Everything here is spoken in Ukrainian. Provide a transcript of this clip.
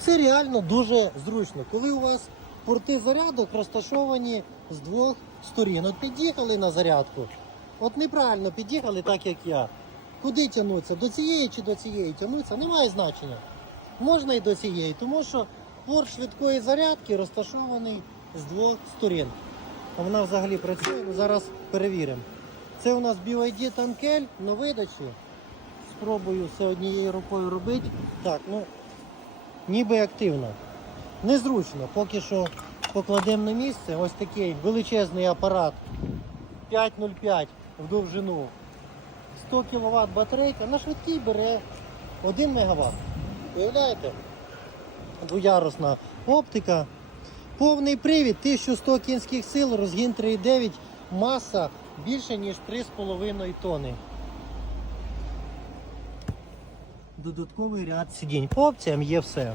Це реально дуже зручно, коли у вас порти зарядок розташовані з двох сторін. От під'їхали на зарядку, от неправильно під'їхали, так як я. Куди тягнуться? До цієї чи до цієї тягнуться? Немає значення. Можна і до цієї, тому що порт швидкої зарядки розташований з двох сторін. А вона взагалі працює. Ми зараз перевіримо. Це у нас BYD танкель на видачі. Спробую все однією рукою робити. Так, ну ніби активно. Незручно, поки що покладемо на місце. Ось такий величезний апарат 505 в довжину. 100 кВт батарейка на швидкий бере 1 МВт. Уявляєте? Двоярусна оптика. Повний привід 1100 кінських сил, розгін 3,9, маса більше ніж 3,5 тонни. Додатковий ряд сидінь. По опціям є все.